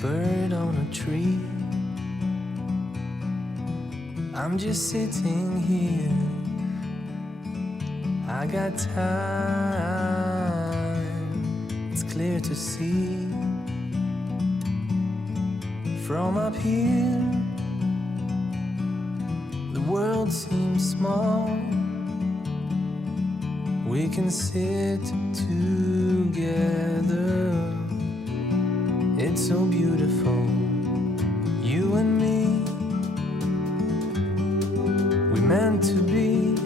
bird on a tree. I'm just sitting here. I got time. It's clear to see. From up here, the world seems small. We can sit together. It's so beautiful, you and me. We meant to be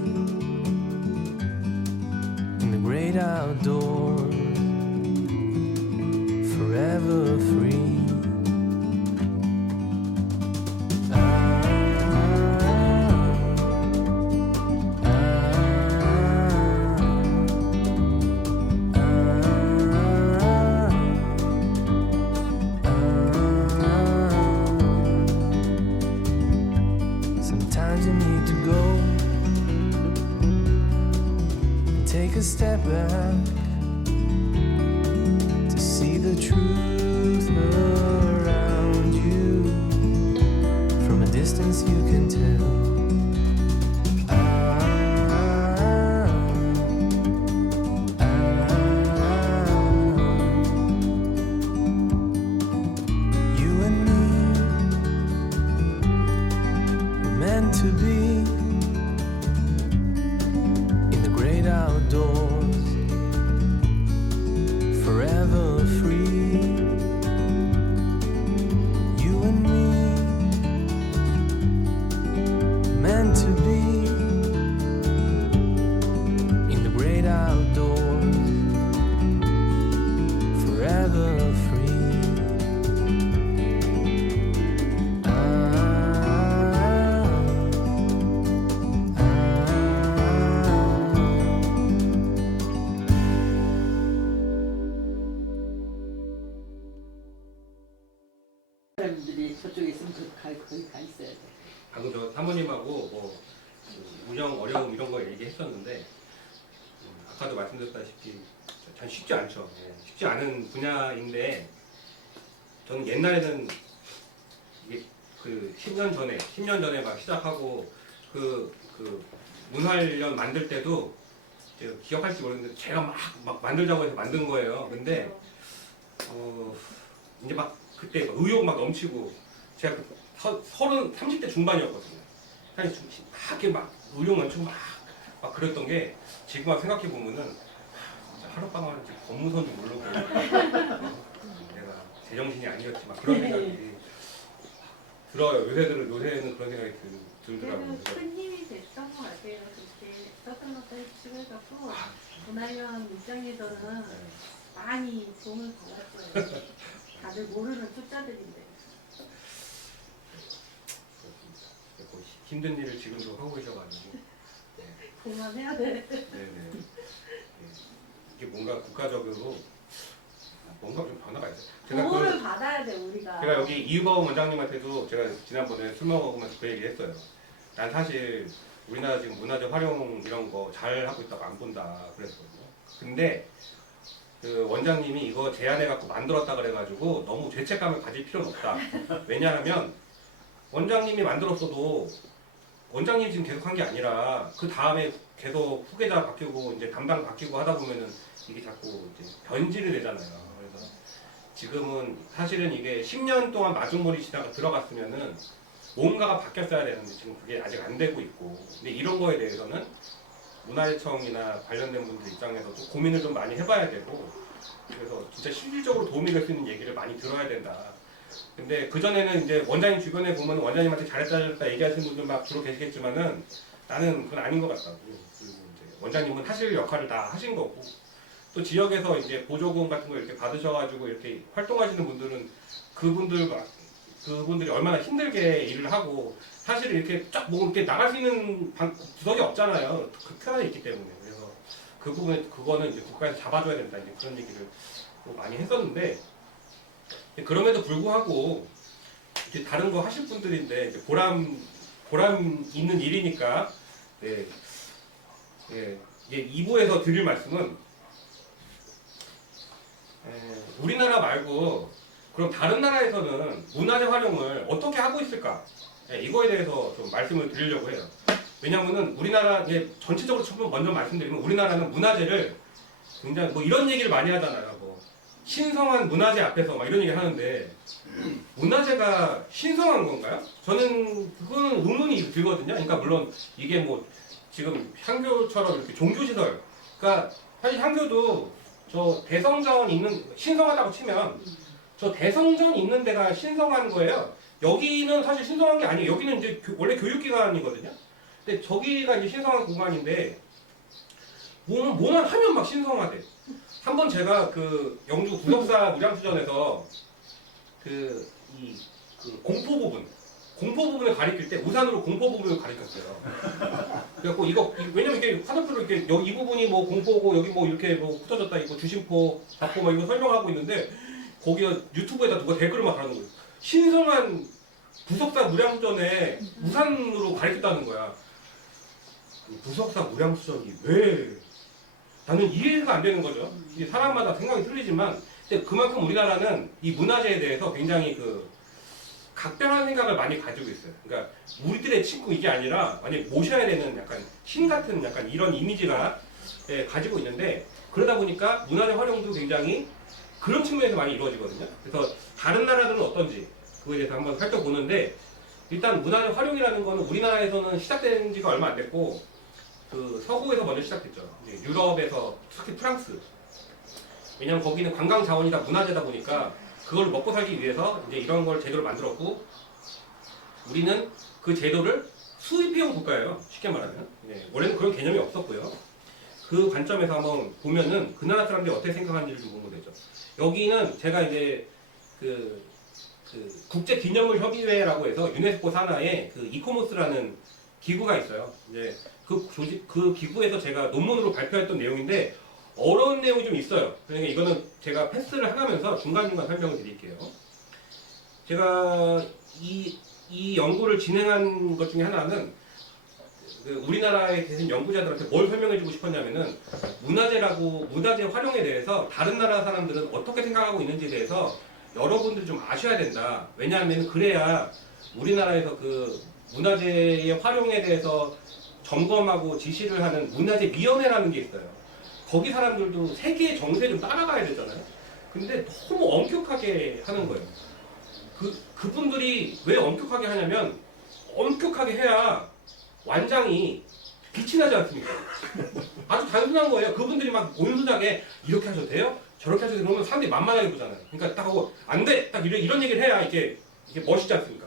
in the great outdoors, forever free. Sometimes you need to go and take a step back to see the truth around you. From a distance you can tell. You and me were meant to be in the great outdoors, forever free. You and me meant to be in the great outdoors, forever free. 사람들이 저쪽에 있으면 거기 가 있어야 돼. 방금 저 사모님하고 뭐 운영 어려움 이런 거 얘기했었는데 아까도 말씀드렸다시피 참 쉽지 않죠. 예, 쉽지 않은 분야인데 저는 옛날에는 이게 그 10년 전에 막 시작하고 그 문화련 만들 때도 제가 기억할지 모르겠는데 제가 막 만들자고 해서 만든 거예요. 근데 이제 막 그때 의욕 막 넘치고 제가 30대 중반이었거든요. 사실 막 이렇게 막 의욕 넘치고 막 그랬던 게 지금 와서 생각해 보면은 하룻밤은 법무사인 줄 모르고 내가 제정신이 아니었지 막 그런 생각이 들어요. 요새는 그런 생각이 들더라고요. 큰 힘이 됐던 것 같아요. 그때 서툴렀다 해주시고 해갖고 문화연 입장에서는 많이 도움을 받았어요. 다들 모르는 숫자들인데. 힘든 일을 지금도 하고 계셔가지고 그만해야 돼. 네네. 이게 뭔가 국가적으로 뭔가 좀 변화가 있어요. 보호를 받아야 돼 우리가. 제가 여기 이유범 원장님한테도 제가 지난번에 술 먹으면서 그 얘기 했어요. 난 사실 우리나라 지금 문화재 활용 이런 거 잘 하고 있다고 안 본다 그랬거든요. 근데 그 원장님이 이거 제안해갖고 만들었다 그래가지고 너무 죄책감을 가질 필요는 없다. 왜냐하면 원장님이 만들었어도 원장님이 지금 계속 한 게 아니라 그 다음에 계속 후계자 바뀌고 이제 담당 바뀌고 하다 보면은 이게 자꾸 이제 변질이 되잖아요. 그래서 지금은 사실은 이게 10년 동안 마중물이 지나가 들어갔으면은 뭔가가 바뀌었어야 되는데 지금 그게 아직 안 되고 있고. 근데 이런 거에 대해서는 문화재청이나 관련된 분들 입장에서도 고민을 좀 많이 해봐야 되고, 그래서 진짜 실질적으로 도움이 될 수 있는 얘기를 많이 들어야 된다. 근데 그전에는 이제 원장님 주변에 보면 원장님한테 잘했다 얘기하시는 분들 막 주로 계시겠지만은 나는 그건 아닌 것 같다고. 그리고 이제 원장님은 하실 역할을 다 하신 거고, 또 지역에서 이제 보조금 같은 거 이렇게 받으셔가지고 이렇게 활동하시는 분들은 그분들이 얼마나 힘들게 일을 하고 사실 이렇게 쫙 뭐 이렇게 나갈 수 있는 구석이 없잖아요. 그 틀안에 있기 때문에. 그래서 그 부분에 그거는 이제 국가에서 잡아줘야 된다. 이제 그런 얘기를 또 많이 했었는데, 그럼에도 불구하고 이제 다른 거 하실 분들인데 이제 보람 있는 일이니까 네, 예, 2부에서 드릴 말씀은 우리나라 말고 그럼 다른 나라에서는 문화재 활용을 어떻게 하고 있을까? 네, 이거에 대해서 좀 말씀을 드리려고 해요. 왜냐하면은 우리나라 전체적으로 먼저 말씀드리면 우리나라는 문화재를 굉장히 뭐 이런 얘기를 많이 하잖아요. 뭐 신성한 문화재 앞에서 막 이런 얘기 하는데 문화재가 신성한 건가요? 저는 그거는 의문이 들거든요. 그러니까 물론 이게 뭐 지금 향교처럼 이렇게 종교시설, 그러니까 사실 향교도 저 대성전 있는 신성하다고 치면 저 대성전 있는 데가 신성한 거예요. 여기는 사실 신성한 게 아니에요. 여기는 이제 원래 교육기관이거든요. 근데 저기가 이제 신성한 공간인데 뭐만 하면 막 신성하대. 한번 제가 그 영주 구석사 무량수전에서 그 공포 부분을 가리킬 때 우산으로 공포 부분을 가리켰어요. 그래갖고 이거 왜냐면 이게 화살표로 이렇게 여기 이 부분이 뭐 공포고 여기 뭐 이렇게 뭐 흩어졌다 이거 주심포 잡고 막 이거 설명하고 있는데 거기가 유튜브에다 누가 댓글을 막 달아놓은 거예요. 신성한 부석사 무량수전에 우산으로 가리켰다는 거야. 부석사 무량수전이 왜? 나는 이해가 안 되는 거죠. 이게 사람마다 생각이 틀리지만, 근데 그만큼 우리나라는 이 문화재에 대해서 굉장히 각별한 생각을 많이 가지고 있어요. 그러니까 우리들의 친구 이게 아니라 만약 모셔야 되는 약간 신 같은 약간 이런 이미지가 가지고 있는데 그러다 보니까 문화재 활용도 굉장히 그런 측면에서 많이 이루어지거든요. 그래서 다른 나라들은 어떤지 그거에 대해서 한번 살펴보는데 일단 문화재 활용이라는 거는 우리나라에서는 시작된 지가 얼마 안 됐고 그 서구에서 먼저 시작됐죠. 이제 유럽에서 특히 프랑스. 왜냐면 거기는 관광 자원이 다 문화재다 보니까 그걸 먹고 살기 위해서 이제 이런 걸 제도를 만들었고 우리는 그 제도를 수입해온 국가예요. 쉽게 말하면. 원래는 그런 개념이 없었고요. 그 관점에서 한번 보면은 그 나라 사람들이 어떻게 생각하는지를 좀 보면 되죠. 여기는 제가 이제 그 국제기념물협의회라고 해서 유네스코 산하에 그 이코모스라는 기구가 있어요. 이제 그 기구에서 제가 논문으로 발표했던 내용인데 어려운 내용이 좀 있어요. 그러니까 이거는 제가 패스를 하면서 중간중간 설명을 드릴게요. 제가 이 연구를 진행한 것 중에 하나는 우리나라에 계신 연구자들한테 뭘 설명해주고 싶었냐면은 문화재 활용에 대해서 다른 나라 사람들은 어떻게 생각하고 있는지에 대해서 여러분들이 좀 아셔야 된다. 왜냐하면 그래야 우리나라에서 그 문화재의 활용에 대해서 점검하고 지시를 하는 문화재위원회라는 게 있어요. 거기 사람들도 세계의 정세에 좀 따라가야 되잖아요. 근데 너무 엄격하게 하는 거예요. 그분들이 왜 엄격하게 하냐면 엄격하게 해야 완장이 빛이 나지 않습니까? 아주 단순한 거예요. 그분들이 막 온순하게 이렇게 하셔도 돼요? 저렇게 하셔도 돼요? 그러면 사람들이 만만하게 보잖아요. 그러니까 딱 하고 안 돼! 딱 이런 얘기를 해야 이게 멋있지 않습니까?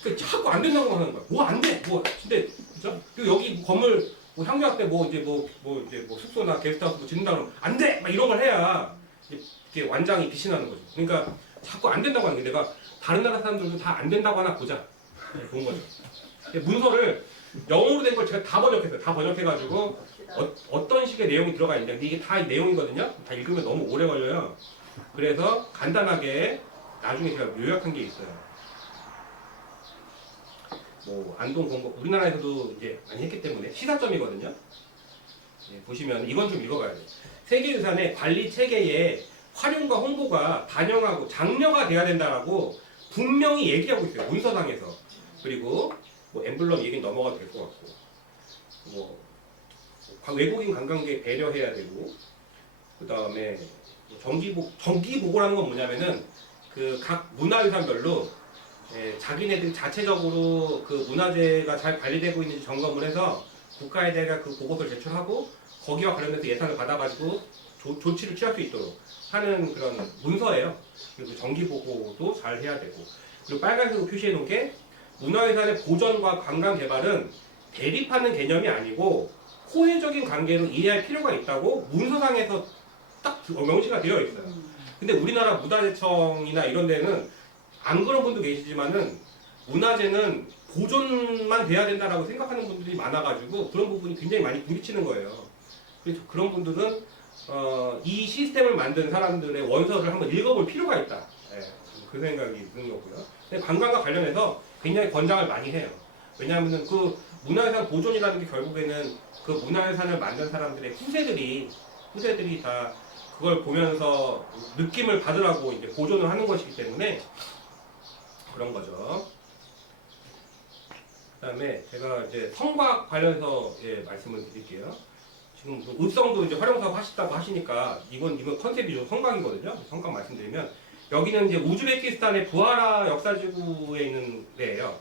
그러니까 자꾸 안 된다고 하는 거야. 뭐 안 돼! 근데 그죠? 그리고 여기 건물 향유학 때 이제 숙소나 게스트하우스 뭐 짓는다 그러면 안 돼! 막 이런 걸 해야 이게 완장이 빛이 나는 거죠. 그러니까 자꾸 안 된다고 하는 게 내가 다른 나라 사람들도 다 안 된다고 하나 보자. 그런 거죠. 문서를 영어로 된 걸 제가 다 번역했어요. 다 번역해가지고 어떤 식의 내용이 들어가 있는데 근데 이게 다 내용이거든요. 다 읽으면 너무 오래 걸려요. 그래서 간단하게 나중에 제가 요약한 게 있어요. 뭐 안동 공고 우리나라에서도 이제 많이 했기 때문에 시사점이거든요. 보시면 이건 좀 읽어봐야 돼요. 세계유산의 관리 체계에 활용과 홍보가 반영하고 장려가 돼야 된다라고 분명히 얘기하고 있어요. 문서상에서. 그리고 뭐 엠블럼 얘기는 넘어가도 될 것 같고 뭐 외국인 관광객 배려해야 되고 그 다음에 정기보고라는 건 뭐냐면은 그 각 문화유산별로 자기네들 자체적으로 그 문화재가 잘 관리되고 있는지 점검을 해서 국가에다가 그 보고서를 제출하고 거기와 관련해서 예산을 받아가지고 조치를 취할 수 있도록 하는 그런 문서예요. 그리고 정기보고도 잘 해야 되고 그리고 빨간색으로 표시해 놓은 게 문화유산의 보존과 관광 개발은 대립하는 개념이 아니고 호혜적인 관계로 이해할 필요가 있다고 문서상에서 딱 명시가 되어 있어요. 근데 우리나라 문화재청이나 이런 데는 안 그런 분도 계시지만은 문화재는 보존만 돼야 된다라고 생각하는 분들이 많아가지고 그런 부분이 굉장히 많이 부딪히는 거예요. 그래서 그런 분들은 이 시스템을 만든 사람들의 원서를 한번 읽어볼 필요가 있다. 그 생각이 드는 거고요. 근데 관광과 관련해서 굉장히 권장을 많이 해요. 왜냐하면은 그 문화유산 보존이라는 게 결국에는 그 문화유산을 만든 사람들의 후세들이 다 그걸 보면서 느낌을 받으라고 이제 보존을 하는 것이기 때문에 그런 거죠. 그다음에 제가 이제 성곽 관련해서 말씀을 드릴게요. 지금 그 읍성도 이제 활용 사업 하시다고 하시니까 이건 컨셉이죠. 성곽이거든요. 성곽 말씀드리면 여기는 이제 우즈베키스탄의 부하라 역사지구에 있는 데예요.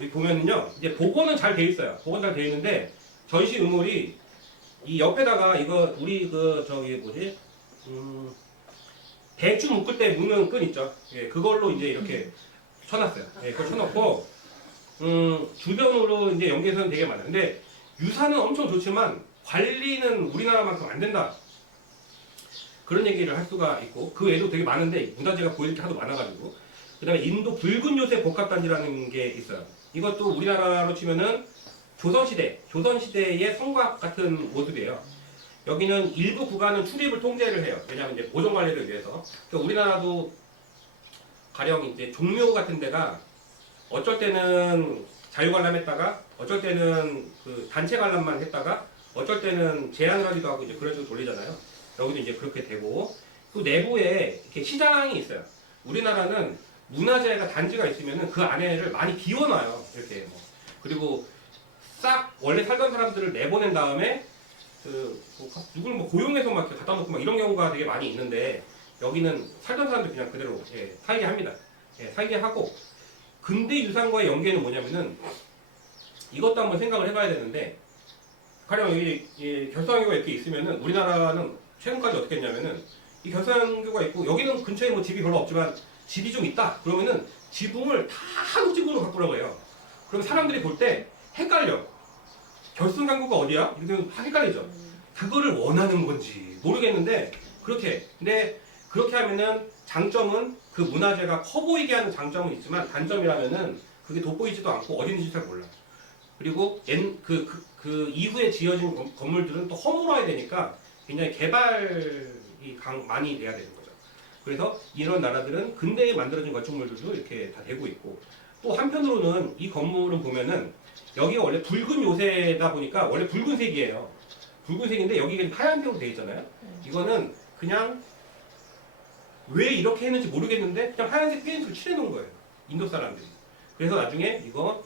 여기 보면은요, 이제 복원은 잘 돼 있어요. 복원 잘 돼 있는데 전시 의물이 이 옆에다가 이거 우리 배추 묶을 때 묶는 끈 있죠. 예, 그걸로 이제 이렇게 쳐놨어요. 예, 그걸 쳐놓고 주변으로 이제 연계선은 되게 많아요. 근데 유산은 엄청 좋지만 관리는 우리나라만큼 안 된다. 그런 얘기를 할 수가 있고 그 외에도 되게 많은데 문화재가 보일 게 하도 많아가지고 그 다음에 인도 붉은 요새 복합단지라는 게 있어요. 이것도 우리나라로 치면은 조선시대의 성곽 같은 모습이에요. 여기는 일부 구간은 출입을 통제를 해요. 왜냐하면 이제 보존 관리를 위해서. 그러니까 우리나라도 가령 이제 종묘 같은 데가 어쩔 때는 자유 관람했다가 어쩔 때는 그 단체 관람만 했다가 어쩔 때는 제한을 하기도 하고 이제 그런 식으로 돌리잖아요. 여기도 이제 그렇게 되고 또 내부에 이렇게 시장이 있어요. 우리나라는 문화재가 단지가 있으면은 그 안에를 많이 비워놔요. 이렇게 뭐. 그리고 싹 원래 살던 사람들을 내보낸 다음에 누굴 뭐 고용해서 막 이렇게 갖다 놓고 막 이런 경우가 되게 많이 있는데 여기는 살던 사람들 그냥 그대로 살게 합니다. 살게 하고 근대 유산과의 연계는 뭐냐면은 이것도 한번 생각을 해봐야 되는데 가령 여기 결산교가 이렇게 있으면은 우리나라는 최근까지 어떻게 했냐면은 이 결산교가 있고 여기는 근처에 뭐 집이 별로 없지만 집이 좀 있다 그러면은 지붕을 다 한옥지붕으로 바꾸라고 해요. 그럼 사람들이 볼 때 헷갈려. 결승강구가 어디야? 이러면 헷갈리죠. 그거를 원하는 건지 모르겠는데 근데 그렇게 하면은 장점은 그 문화재가 커 보이게 하는 장점은 있지만 단점이라면은 그게 돋보이지도 않고 어딘지 잘 몰라. 그리고 그 이후에 지어진 건물들은 또 허물어야 되니까 굉장히 개발이 많이 돼야 되는 거죠. 그래서 이런 나라들은 근대에 만들어진 건축물들도 이렇게 다 되고 있고 또 한편으로는 이 건물은 보면은 여기가 원래 붉은 요새다 보니까 원래 붉은색이에요. 붉은색인데 여기가 하얀색으로 되어 있잖아요. 이거는 그냥 왜 이렇게 했는지 모르겠는데 그냥 하얀색 페인트로 칠해 놓은 거예요. 인도 사람들이. 그래서 나중에 이거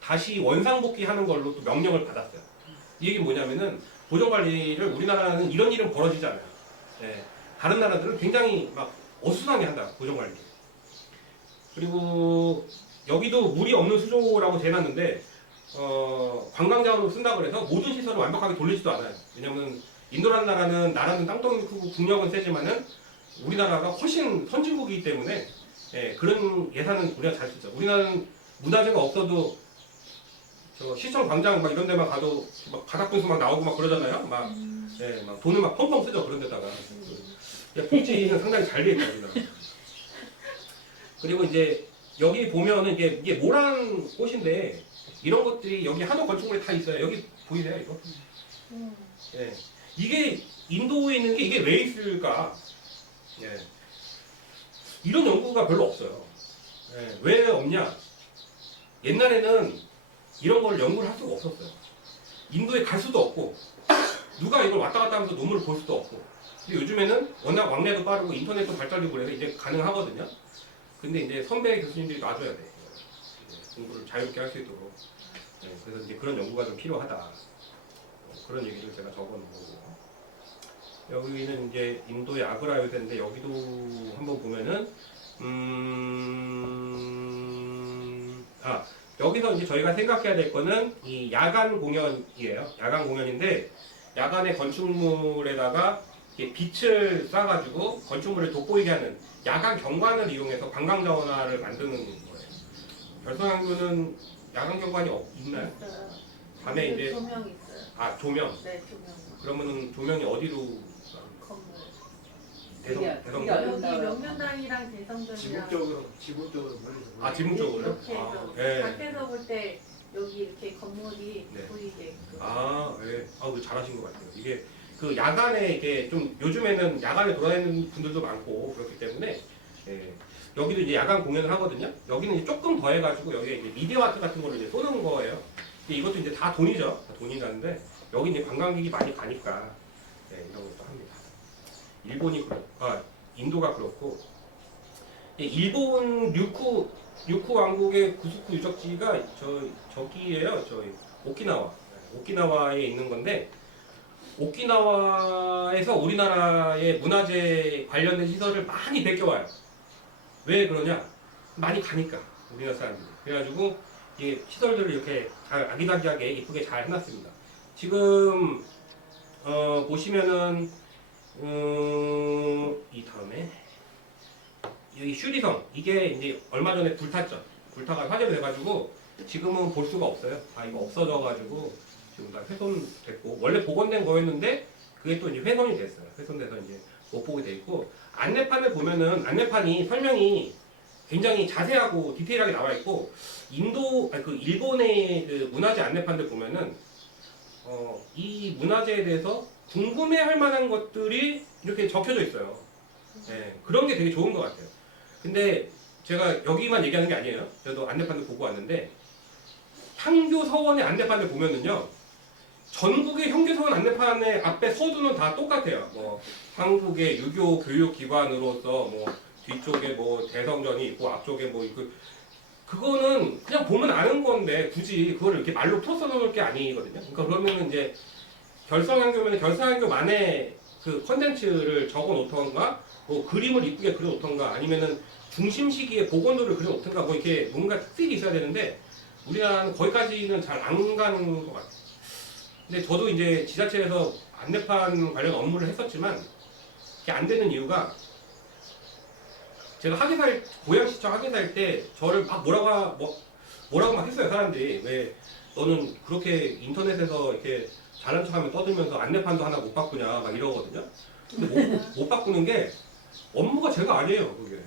다시 원상복귀 하는 걸로 또 명령을 받았어요. 이 얘기는 뭐냐면은 보존 관리를 우리나라는 이런 일은 벌어지지 않아요. 다른 나라들은 굉장히 막 어수선하게 한다. 보존 관리. 그리고 여기도 물이 없는 수조라고 재놨는데 관광자원으로 쓴다고 해서 모든 시설을 완벽하게 돌리지도 않아요. 왜냐면 인도라는 나라는 땅덩이 크고 국력은 세지만은 우리나라가 훨씬 선진국이기 때문에 그런 예산은 우리가 잘 쓰죠. 우리나라는 문화재가 없어도 시청 광장 막 이런 데만 가도 막 바닥분수 막 나오고 막 그러잖아요. 막 돈을 막 펑펑 쓰죠. 그런 데다가. 복지는 상당히 잘 돼 있다, 우리나라. 그리고 이제 여기 보면은 이게 모란 꽃인데 이런 것들이 여기 한옥 건축물에 다 있어요. 여기 보이세요, 이거? 이게 인도에 있는 게 이게 왜 있을까? 이런 연구가 별로 없어요. 왜 없냐? 옛날에는 이런 걸 연구를 할 수가 없었어요. 인도에 갈 수도 없고 누가 이걸 왔다 갔다 하면서 논문을 볼 수도 없고. 근데 요즘에는 워낙 왕래도 빠르고 인터넷도 발달되고 그래서 이제 가능하거든요. 근데 이제 선배 교수님들이 놔줘야 돼. 공부를 자유롭게 할 수 있도록. 그래서 이제 그런 연구가 좀 필요하다. 그런 얘기를 제가 적어놓은 거고. 여기는 이제 인도의 아그라 요새인데 여기도 한번 보면은 여기서 이제 저희가 생각해야 될 거는 이 야간 공연이에요. 야간 공연인데 야간의 건축물에다가 빛을 쏴가지고 건축물을 돋보이게 하는 야간 경관을 이용해서 관광 자원화를 만드는 거예요. 결선항구는 야간 경관이 있나요? 있어요. 밤에 이제 조명 있어요. 조명. 네, 조명. 그러면은 조명이 어디로? 건물. 대성. 여기 여기 명륜당이랑 대성전이랑 지붕적으로 멀리서 지붕 쪽으로요? 이렇게 해서 네. 밖에서 볼 때 여기 이렇게 건물이 네. 보이게. 그거 잘하신 것 같아요. 이게 그 야간에 이게 좀 요즘에는 야간에 돌아다니는 분들도 많고 그렇기 때문에 여기도 이제 야간 공연을 하거든요. 여기는 이제 조금 더 해가지고 여기에 이제 미디어 아트 같은 거를 이제 쏘는 거예요. 이것도 이제 다 돈이죠. 다 돈이 가는데 여기 이제 관광객이 많이 가니까 네, 이런 것도 합니다. 일본이 인도가 그렇고 일본 류쿠 왕국의 구스쿠 유적지가 저기예요. 저희 오키나와에 있는 건데 오키나와에서 우리나라의 문화재 관련된 시설을 많이 베껴와요. 왜 그러냐? 많이 가니까 우리나라 사람들이. 그래가지고 이 시설들을 이렇게 잘 아기자기하게 이쁘게 잘 해놨습니다. 지금 보시면은 이 다음에 여기 슈리성 이게 이제 얼마 전에 불탔죠. 불타가 화재가 돼가지고 지금은 볼 수가 없어요. 다 이거 없어져가지고 지금 다 훼손됐고 원래 복원된 거였는데 그게 또 이제 훼손이 됐어요. 훼손돼서 이제 못 보게 돼 있고 안내판을 보면은 안내판이 설명이 굉장히 자세하고 디테일하게 나와 있고 일본의 그 문화재 안내판들 보면은 이 문화재에 대해서 궁금해할 만한 것들이 이렇게 적혀져 있어요. 네, 그런 게 되게 좋은 것 같아요. 근데 제가 여기만 얘기하는 게 아니에요. 저도 안내판을 보고 왔는데 향교 서원의 안내판을 보면은요. 전국의 향교서원 안내판의 앞에 서두는 다 똑같아요. 뭐 한국의 유교 교육 기관으로서 뭐 뒤쪽에 뭐 대성전이 있고 앞쪽에 뭐 그거는 그냥 보면 아는 건데 굳이 그걸 이렇게 말로 풀어 써놓을 게 아니거든요. 그러니까 그러면은 이제 결성향교면 결성향교만의 그 컨텐츠를 적어 놓던가 뭐 그림을 이쁘게 그려 놓던가 아니면은 중심 시기에 복원도를 그려 놓던가 뭐 이렇게 뭔가 특색이 있어야 되는데 우리나라는 거기까지는 잘 안 가는 것 같아요. 근데 저도 이제 지자체에서 안내판 관련 업무를 했었지만 그게 안 되는 이유가 제가 고양시청 학예사일 때 저를 막 뭐라고 막 했어요. 사람들이. 왜 너는 그렇게 인터넷에서 이렇게 잘난 척하면 떠들면서 안내판도 하나 못 바꾸냐 막 이러거든요. 근데 못 바꾸는 게 업무가 제가 아니에요. 그게.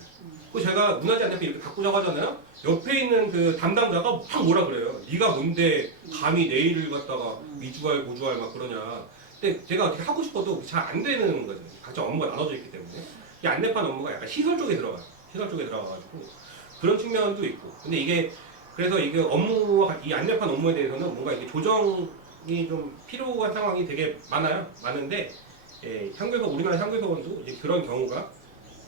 그 제가 문화재 안내판 이렇게 바꾸자고 하잖아요. 옆에 있는 그 담당자가 막 뭐라 그래요. 네가 뭔데 감히 내 일을 갖다가 미주알 고주알 막 그러냐. 근데 제가 어떻게 하고 싶어도 잘 안 되는 거죠. 각자 업무가 나눠져 있기 때문에. 이 안내판 업무가 약간 시설 쪽에 들어가요. 시설 쪽에 들어가가지고 그런 측면도 있고. 근데 이게 그래서 이게 이 안내판 업무에 대해서는 뭔가 이게 조정이 좀 필요한 상황이 되게 많은데 우리나라 향교서원도 이제 그런 경우가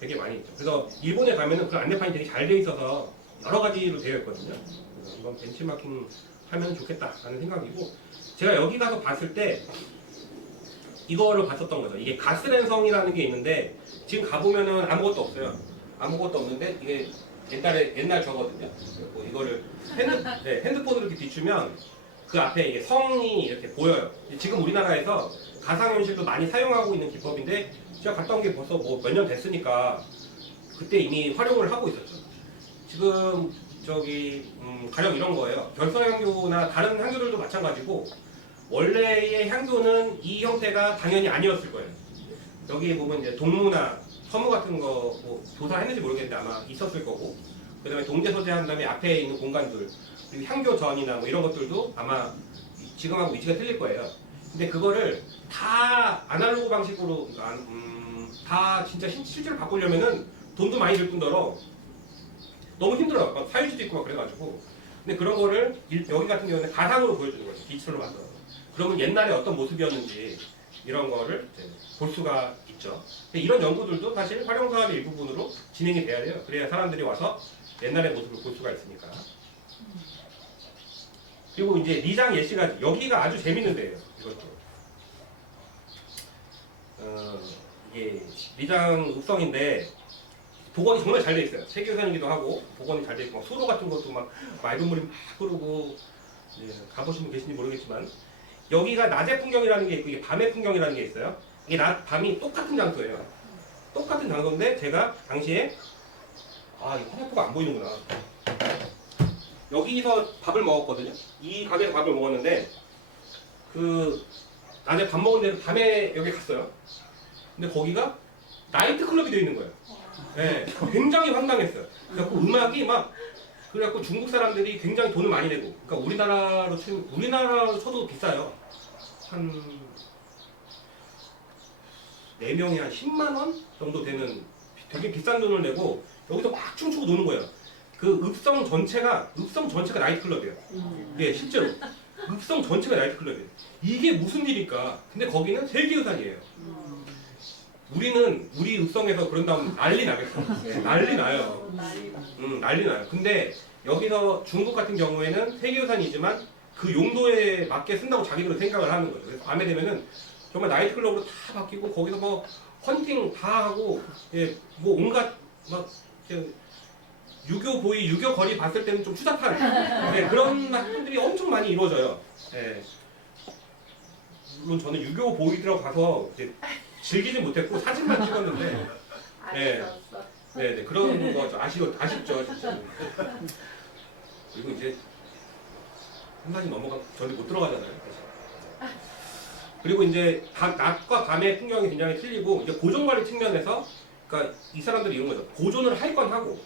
되게 많이 있죠. 그래서 일본에 가면은 그 안내판이 되게 잘 돼 있어서 여러 가지로 되어 있거든요. 그래서 이건 벤치마킹 하면 좋겠다라는 생각이고 제가 여기 가서 봤을 때 이거를 봤었던 거죠. 이게 가스랜성이라는 게 있는데 지금 가보면은 아무것도 없어요. 아무것도 없는데 이게 옛날 저거든요. 그리고 이거를 핸드폰으로 이렇게 비추면 그 앞에 이게 성이 이렇게 보여요. 지금 우리나라에서 가상현실도 많이 사용하고 있는 기법인데 제가 갔다 온 게 벌써 뭐 몇 년 됐으니까 그때 이미 활용을 하고 있었죠. 지금 가령 이런 거예요. 결성향교나 다른 향교들도 마찬가지고 원래의 향교는 이 형태가 당연히 아니었을 거예요. 여기 보면 이제 동무나 서무 같은 거 뭐 조사했는지 모르겠는데 아마 있었을 거고 그 다음에 동제 소재한 다음에 앞에 있는 공간들 그리고 향교 전이나 뭐 이런 것들도 아마 지금하고 위치가 틀릴 거예요. 근데 그거를 다 아날로그 방식으로 다 진짜 실제로 바꾸려면은 돈도 많이 들 뿐더러 너무 힘들어요. 막 사유지도 있고 막 그래가지고. 근데 그런 거를 여기 같은 경우는 가상으로 보여주는 거죠. 디지털로 만들어서. 그러면 옛날에 어떤 모습이었는지 이런 거를 이제 볼 수가 있죠. 근데 이런 연구들도 사실 활용사업의 일부분으로 진행이 돼야 돼요. 그래야 사람들이 와서 옛날의 모습을 볼 수가 있으니까. 그리고 이제 리장 예시가 여기가 아주 재밌는 데예요. 이것도. 이게 리장 읍성인데 복원이 정말 잘 돼 있어요. 세계유산이기도 하고 복원이 잘 돼 있고 수로 같은 것도 막 맑은 물이 막 흐르고 가보신 분 계신지 모르겠지만 여기가 낮의 풍경이라는 게 있고 이게 밤의 풍경이라는 게 있어요. 이게 밤이 똑같은 장소예요. 똑같은 장소인데 제가 당시에 이거 화살표가 안 보이는구나. 여기서 밥을 먹었거든요. 이 가게에서 밥을 먹었는데 낮에 밥 먹은 데서 밤에 여기 갔어요. 근데 거기가 나이트 클럽이 되어 있는 거예요. 네, 굉장히 황당했어요. 그래갖고 음악이 그래갖고 중국 사람들이 굉장히 돈을 많이 내고, 그러니까 우리나라로 쳐도 비싸요. 한 4명이 한 10만 원 정도 되는 되게 비싼 돈을 내고 여기서 막 춤추고 노는 거예요. 그 읍성 전체가 나이트 클럽이에요. 예, 실제로. 읍성 전체가 나이트클럽이에요. 이게 무슨 일일까? 근데 거기는 세계유산이에요. 우리는 우리 읍성에서 그런 다음 난리 나겠어. 난리 나요. 난리 나요. 근데 여기서 중국 같은 경우에는 세계유산이지만 그 용도에 맞게 쓴다고 자기들은 생각을 하는 거죠. 그래서 밤에 되면은 정말 나이트클럽으로 다 바뀌고 거기서 뭐 헌팅 다 하고 예, 뭐 온갖 막 유교 보이 유교 거리 봤을 때는 좀 추잡한 네, 그런 행동들이 엄청 많이 이루어져요. 예. 물론 저는 유교 보이들하고 가서 이제 즐기진 못했고 사진만 찍었는데 네. 네, 그런 거 좀 아쉽죠 진짜. 그리고 이제 한 가지 넘어가 저희 못 들어가잖아요. 그리고 이제 낮과 밤의 풍경이 굉장히 틀리고 이제 보존 관리 측면에서 그러니까 이 사람들이 이런 거죠. 보존을 할 건 하고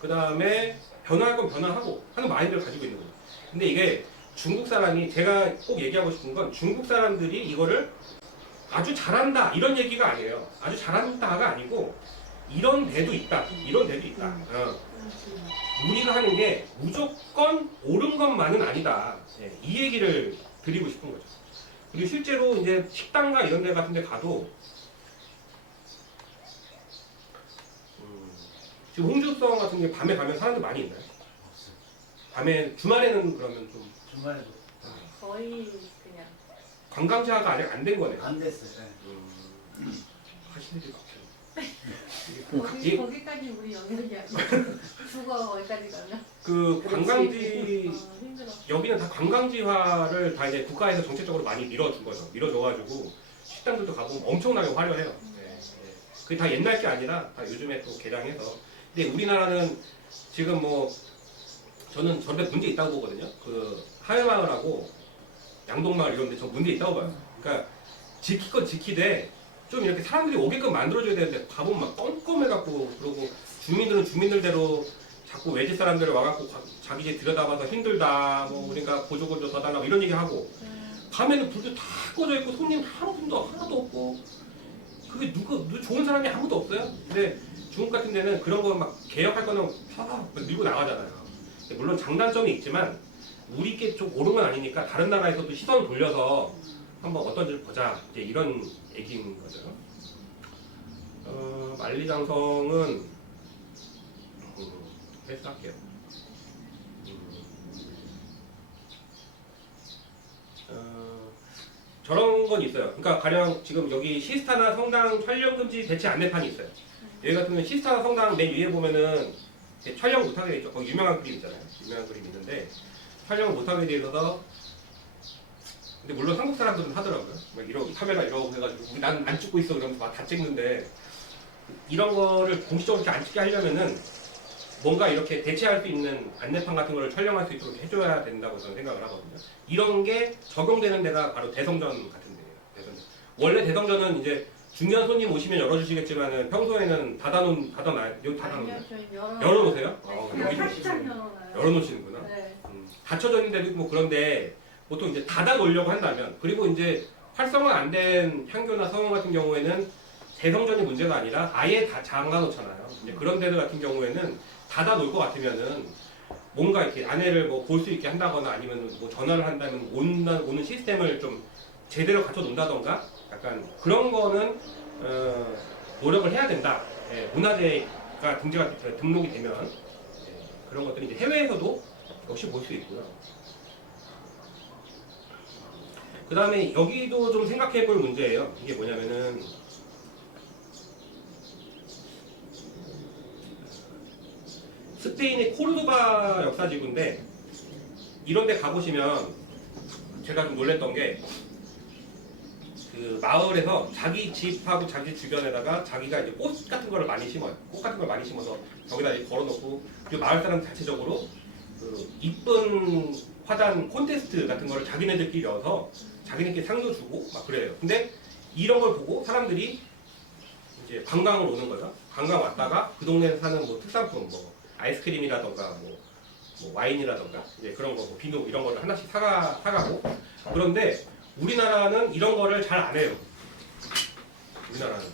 그 다음에 변화할 건 변화하고 하는 마인드를 가지고 있는 거죠. 근데 이게 중국 사람이 제가 꼭 얘기하고 싶은 건 중국 사람들이 이거를 아주 잘한다 이런 얘기가 아니에요. 아주 잘한다가 아니고 이런 데도 있다. 이런 데도 있다. 우리가 하는 게 무조건 옳은 것만은 아니다. 예, 이 얘기를 드리고 싶은 거죠. 그리고 실제로 이제 식당가 이런 데 같은 데 가도 지금 홍주성 같은 게 밤에 가면 사람들 많이 있나요? 없어요. 밤에 주말에는 그러면 좀 주말에도 거의 그냥 관광지화가 아직 안 된 거네요. 안 됐어요. 네. 하시는 일이 많죠. 거기까지 우리 영역이야. 죽어 거기까지 가면 그 관광지 힘들어. 여기는 다 관광지화를 다 이제 국가에서 정책적으로 많이 밀어준 거죠. 밀어줘가지고 식당들도 가보면 엄청나게 화려해요. 네, 네. 그게 다 옛날 게 아니라 다 요즘에 또 개량해서. 근데 우리나라는 지금 뭐 저는 저런데 문제 있다고 보거든요. 그 하회마을하고 양동마을 이런 데 저 문제 있다고 봐요. 그러니까 지킬 건 지키되 좀 이렇게 사람들이 오게끔 만들어줘야 되는데 가보면 막 껌껌해갖고 그러고 주민들은 주민들대로 자꾸 외지 사람들 와갖고 자기 집 들여다봐서 힘들다 뭐 우리가 보조금 더 달라고 이런 얘기하고 밤에는 불도 다 꺼져 있고 손님 하나도 없고 그게 누구 좋은 사람이 아무도 없어요. 근데 중국 같은 데는 그런 거 막 개혁할 거는 막 밀고 나가잖아요. 물론 장단점이 있지만 우리께 좀 옳은 건 아니니까 다른 나라에서도 시선 돌려서 한번 어떤지 보자 이제 이런 얘기인 거죠. 만리장성은 패스할게요. 저런 건 있어요. 그러니까 가령 지금 여기 시스타나 성당 촬영 금지 대체 안내판이 있어요. 여기 같은 경우는 시스타나 성당 맨 위에 보면은 촬영 못하게 돼 있죠. 거기 유명한 그림 있잖아요. 유명한 그림 있는데 촬영을 못하게 돼 있어서 근데 물론 한국 사람들은 하더라고요. 막 이러고 카메라 이러고 해가지고 난 안 찍고 있어 그러면서 막 다 찍는데 이런 거를 공식적으로 이렇게 안 찍게 하려면은 뭔가 이렇게 대체할 수 있는 안내판 같은 거를 촬영할 수 있도록 해줘야 된다고 저는 생각을 하거든요. 이런 게 적용되는 데가 바로 대성전 같은 데예요. 대성전. 원래 대성전은 이제 중요한 손님 오시면 열어주시겠지만은 평소에는 닫아놔요. 여기 닫아놓나요? 열어놓으세요? 여기 살짝 열어놔요. 열어놓으시는구나. 네. 닫혀져 있는 데도 있고 뭐 그런데 보통 이제 닫아 놓으려고 한다면 그리고 이제 활성화 안 된 향교나 성원 같은 경우에는 대성전이 문제가 아니라 아예 다 잠가 놓잖아요. 이제 그런 데들 같은 경우에는 닫아 놓을 것 같으면은 뭔가 이렇게 안에를 뭐 볼 수 있게 한다거나 아니면 뭐 전화를 한다면 오는 시스템을 좀 제대로 갖춰 놓는다던가 약간 그런 거는 노력을 해야 된다. 예, 문화재가 등록이 되면 예, 그런 것들이 이제 해외에서도 역시 볼 수 있고요. 그 다음에 여기도 좀 생각해 볼 문제예요. 이게 뭐냐면은 스페인의 코르도바 역사지구인데 이런 데 가보시면 제가 좀 놀랬던 게 그 마을에서 자기 집하고 자기 주변에다가 자기가 이제 꽃 같은 거를 많이 심어요. 꽃 같은 걸 많이 심어서 거기다 이제 걸어놓고 그리고 마을 사람 자체적으로 그 이쁜 화단 콘테스트 같은 거를 자기네들끼리 열어서 자기네끼리 상도 주고 막 그래요. 근데 이런 걸 보고 사람들이 이제 관광을 오는 거죠. 관광 왔다가 그 동네에 사는 뭐 특산품 뭐 아이스크림이라던가 뭐 와인이라던가 이제 그런 거 뭐 비누 이런 거를 하나씩 사가고 그런데 우리나라는 이런 거를 잘 안 해요. 우리나라는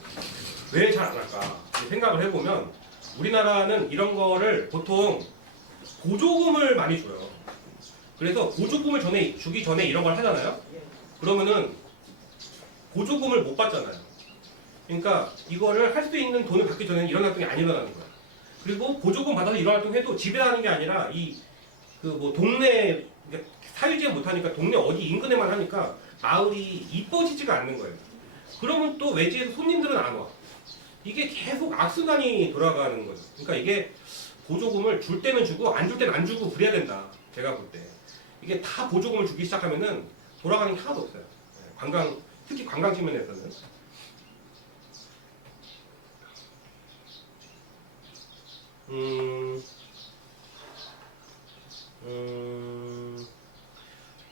왜 잘 안 할까 생각을 해보면 우리나라는 이런 거를 보통 보조금을 많이 줘요. 그래서 보조금을 주기 전에 이런 걸 하잖아요. 그러면은 보조금을 못 받잖아요. 그러니까 이거를 할 수 있는 돈을 받기 전에는 이런 활동이 안 일어나는 거예요. 그리고 보조금 받아서 이런 활동해도 집에 하는 게 아니라 이 그 뭐 동네 그러니까 사유지에 못 하니까 동네 어디 인근에만 하니까 마을이 이뻐지지가 않는 거예요. 그러면 또 외지에서 손님들은 안 와. 이게 계속 악순환이 돌아가는 거죠. 그러니까 이게 보조금을 줄 때는 주고 안 줄 때는 안 주고 그래야 된다. 제가 볼 때. 이게 다 보조금을 주기 시작하면은 돌아가는 게 하나도 없어요. 특히 관광 측면에서는.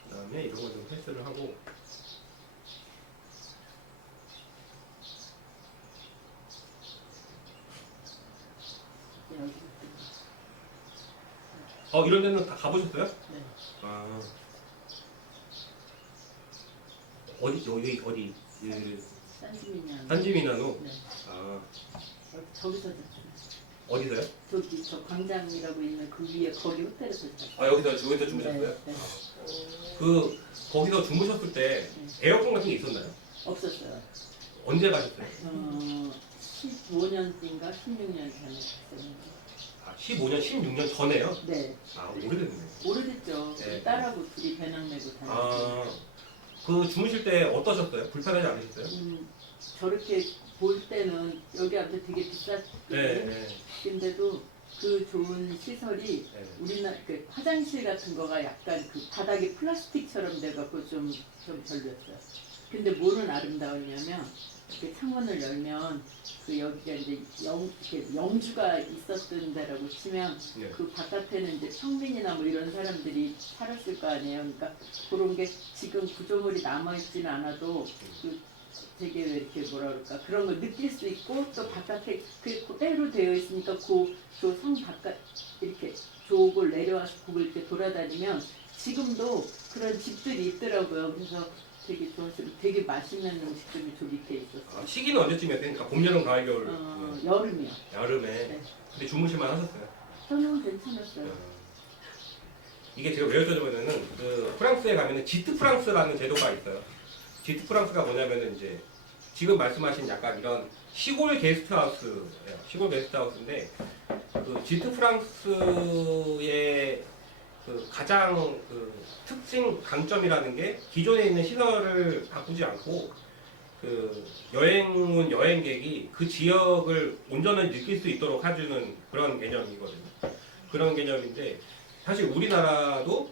그다음에 이런 거 좀 패스를 하고. 이런 데는 다 가보셨어요? 네. 아. 여기 어디? 산지민이야. 산지미나노? 네. 아. 저기서 잤어요. 어디서요? 저기 저 광장이라고 있는 그 위에 거기 호텔에서 잤어요. 아, 여기서 주무셨어요? 네. 거기서 주무셨을 때 에어컨 같은 게 있었나요? 없었어요. 언제 가셨어요? 15년인가 16년 전에 갔어요. 아, 15년, 16년 전에요? 네. 아, 오래됐네. 오래됐죠. 네. 딸하고 둘이 배낭 메고 다녔어요. 아, 그 주무실 때 어떠셨어요? 불편하지 않으셨어요? 저렇게 볼 때는 여기 앞에 되게 비쌌거든요. 네. 근데도 그 좋은 시설이 네. 우리나라 그 화장실 같은 거가 약간 그 바닥이 플라스틱처럼 돼갖고 좀 별로였어요. 근데 뭐는 아름다웠냐면 이렇게 창문을 열면 그 여기가 이제 이렇게 영주가 있었던 데라고 치면 네. 그 바깥에는 이제 평민이나 뭐 이런 사람들이 살았을 거 아니에요. 그러니까 그런 게 지금 구조물이 남아있지는 않아도 그 되게 왜 이렇게 뭐라 그럴까 그런 걸 느낄 수 있고 또 바깥에 그 그대로 되어 있으니까 그 성 바깥 이렇게 조옥을 내려와서 그걸 이렇게 돌아다니면 지금도 그런 집들이 있더라고요. 그래서 되게 좋았어요. 되게 맛있는 음식들이 저 밑에 있었어요. 아, 시기는 언제쯤이었어요? 그러니까 봄, 여름, 가을, 겨울. 여름이요. 여름에. 네. 근데 주무실만 하셨어요? 저는 괜찮았어요. 이게 제가 왜 여쭤보면은 그 프랑스에 가면은 지트 프랑스라는 제도가 있어요. 지트 프랑스가 뭐냐면은 이제 지금 말씀하신 약간 이런 시골 게스트하우스예요. 시골 게스트하우스인데 그 지트 프랑스의 그 가장 그 특징 강점이라는 게 기존에 있는 시설을 바꾸지 않고 그 여행 여행객이 그 지역을 온전히 느낄 수 있도록 해주는 그런 개념이거든요. 그런 개념인데 사실 우리나라도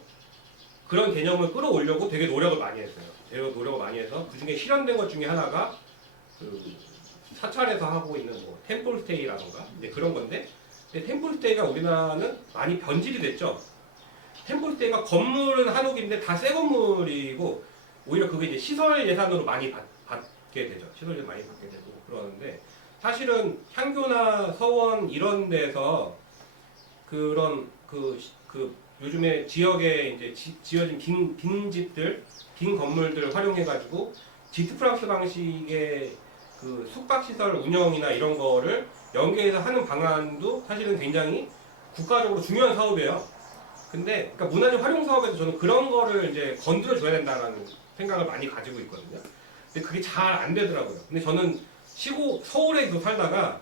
그런 개념을 끌어오려고 되게 노력을 많이 했어요. 노력을 많이 해서 그 중에 실현된 것 중에 하나가 그 사찰에서 하고 있는 뭐 템플스테이라던가 이제 그런 건데 근데 템플스테이가 우리나라는 많이 변질이 됐죠. 템플스테이가 건물은 한옥인데 다 새 건물이고 오히려 그게 이제 시설 예산으로 많이 받게 되죠. 시설 예산 많이 받게 되고 그러는데 사실은 향교나 서원 이런 데서 그런 그 요즘에 지역에 이제 지어진 빈 집들, 빈 건물들을 활용해가지고 지트 프랑스 방식의 그 숙박시설 운영이나 이런 거를 연계해서 하는 방안도 사실은 굉장히 국가적으로 중요한 사업이에요. 근데 그러니까 문화적 활용 사업에서 저는 그런 거를 이제 건드려 줘야 된다라는 생각을 많이 가지고 있거든요. 근데 그게 잘 안 되더라고요. 근데 저는 서울에서 살다가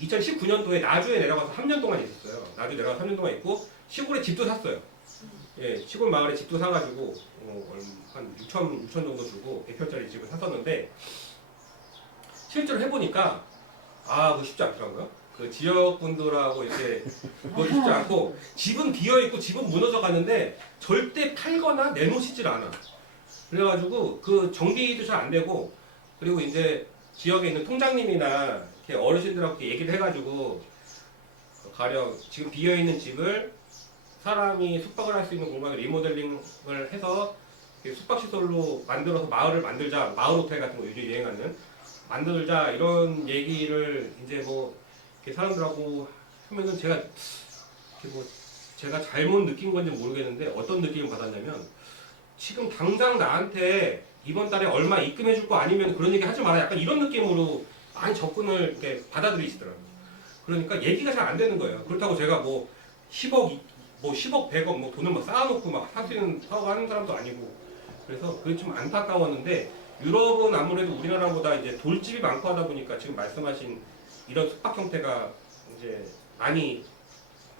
2019년도에 나주에 내려가서 3년 동안 있었어요. 나주 내려가서 3년 동안 있고 시골에 집도 샀어요. 예, 시골 마을에 집도 사가지고 한 6천 정도 주고 100평짜리 집을 샀었는데 실제로 해보니까 그거 쉽지 않더라고요. 그 지역 분들하고 이렇게 그것도 쉽지 않고 집은 비어 있고 집은 무너져 가는데 절대 팔거나 내놓으시질 않아. 그래가지고 그 정비도 잘 안 되고 그리고 이제 지역에 있는 통장님이나 이렇게 어르신들하고 얘기를 해가지고 가령 지금 비어 있는 집을 사람이 숙박을 할 수 있는 공간을 리모델링을 해서 숙박시설로 만들어서 마을을 만들자, 마을 호텔 같은 거 요즘 유행하는 만들자 이런 얘기를 이제 뭐 이렇게 사람들하고 하면은 제가 잘못 느낀 건지 모르겠는데 어떤 느낌을 받았냐면 지금 당장 나한테 이번 달에 얼마 입금해 줄 거 아니면 그런 얘기 하지 마라 약간 이런 느낌으로 많이 접근을 이렇게 받아들이시더라고요. 그러니까 얘기가 잘 안 되는 거예요. 그렇다고 제가 뭐 10억 뭐 10억, 100억 뭐 돈을 막 쌓아놓고 막 할 수 있는 사업하는 사람도 아니고 그래서 그게 좀 안타까웠는데 유럽은 아무래도 우리나라보다 이제 돌집이 많고 하다 보니까 지금 말씀하신 이런 숙박 형태가 이제 많이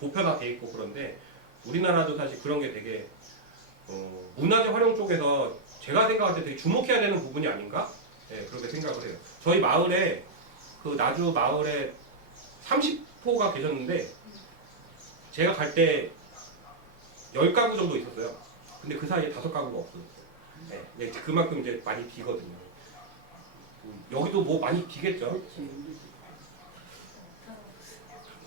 보편화돼 있고 그런데 우리나라도 사실 그런 게 되게 문화재 활용 쪽에서 제가 생각할 때 되게 주목해야 되는 부분이 아닌가? 네, 그렇게 생각을 해요. 저희 마을에 그 나주 마을에 30호가 계셨는데 제가 갈 때 10가구 정도 있었어요. 근데 그 사이에 5가구가 없어졌어요. 네, 네, 그만큼 이제 많이 비거든요. 여기도 뭐 많이 비겠죠. 그렇지.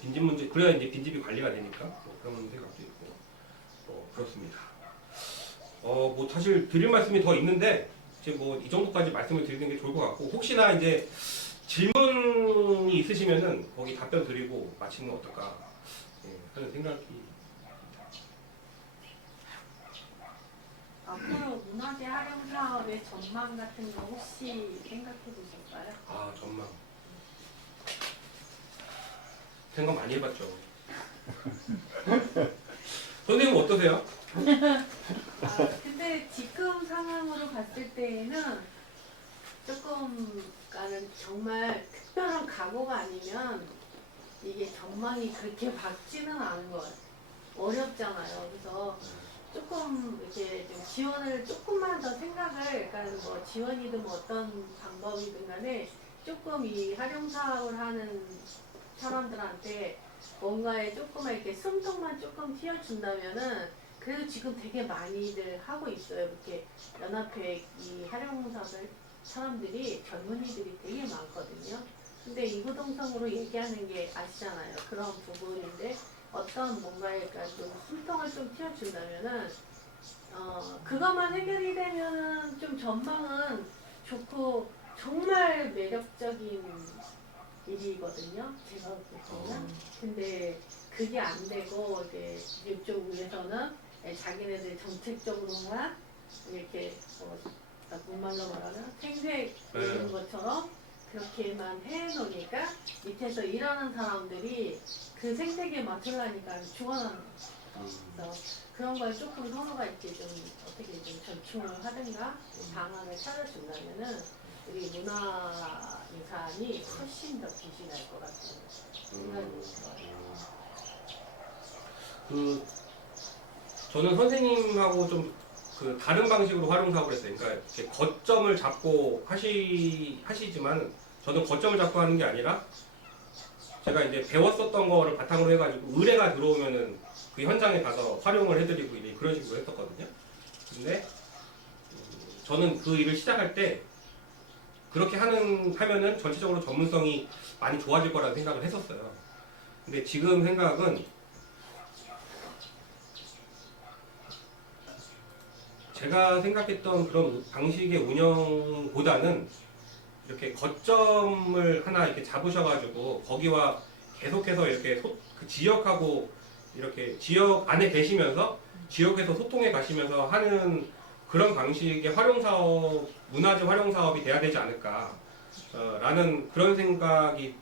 빈집 문제 그래야 이제 빈집이 관리가 되니까 뭐 그런 생각도 있고 그렇습니다. 뭐 사실 드릴 말씀이 더 있는데 지금 뭐 이 정도까지 말씀을 드리는 게 좋을 것 같고 혹시나 이제 질문이 있으시면은 거기 답변 드리고 마치는 건 어떨까 하는 생각이. 앞으로 문화재 활용 사업의 전망 같은 거 혹시 생각해 보셨어요? 아 전망. 생각 많이 해봤죠. 선생님 어떠세요? 근데 지금 상황으로 봤을 때에는 조금 나는 정말 특별한 각오가 아니면 이게 전망이 그렇게 밝지는 않은 것 같아요. 어렵잖아요. 그래서 조금 이렇게 좀 지원을 조금만 더 생각을, 그러니까 뭐 지원이든 뭐 어떤 방법이든 간에 조금 이 활용 사업을 하는 사람들한테 뭔가에 조금 이렇게 숨통만 조금 틔워준다면은 그래도 지금 되게 많이들 하고 있어요. 이렇게 연합회 이 활용 사업을 사람들이 젊은이들이 되게 많거든요. 근데 이구동성으로 얘기하는 게 아시잖아요. 그런 부분인데 어떤 뭔가에 좀 숨통을 좀 틔워준다면은 그것만 해결이 되면은 좀 전망은 좋고 정말 매력적인 일이거든요. 제가 볼 때는. 근데 그게 안 되고 이제 이쪽 위에서는 자기네들 정책적으로만 이렇게 문말로 말하면 생색 이런 것처럼 그렇게만 해놓으니까 밑에서 일하는 사람들이 그 생태계에 맞추려니까 죽어나는 거예요. 그래서 그런 걸 조금 서로가 이렇게 좀 어떻게 좀 절충을 하든가 방안을 찾아준다면은 우리 문화유산이 훨씬 더 빛이 날 것 같은 생각이 들어요. 저는 선생님하고 좀 다른 방식으로 활용 사업을 했어요. 그러니까 이렇게 거점을 잡고 하시지만 저는 거점을 잡고 하는 게 아니라 제가 이제 배웠었던 거를 바탕으로 해가지고 의뢰가 들어오면은 그 현장에 가서 활용을 해드리고 이제 그런 식으로 했었거든요. 근데 저는 그 일을 시작할 때 그렇게 하면은 전체적으로 전문성이 많이 좋아질 거라는 생각을 했었어요. 근데 지금 생각은 제가 생각했던 그런 방식의 운영보다는 이렇게 거점을 하나 이렇게 잡으셔가지고 거기와 계속해서 이렇게 그 지역하고 이렇게 지역 안에 계시면서 지역에서 소통해 가시면서 하는 그런 방식의 활용 사업, 문화재 활용 사업이 돼야 되지 않을까 라는 그런 생각이